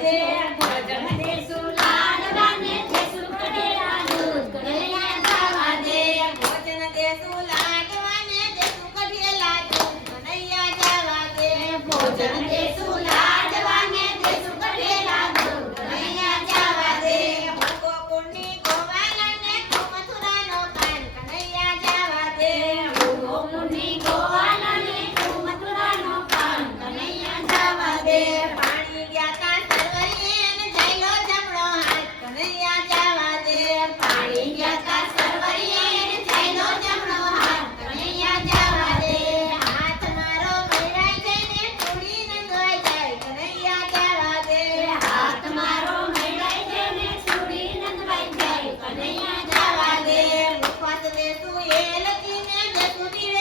que no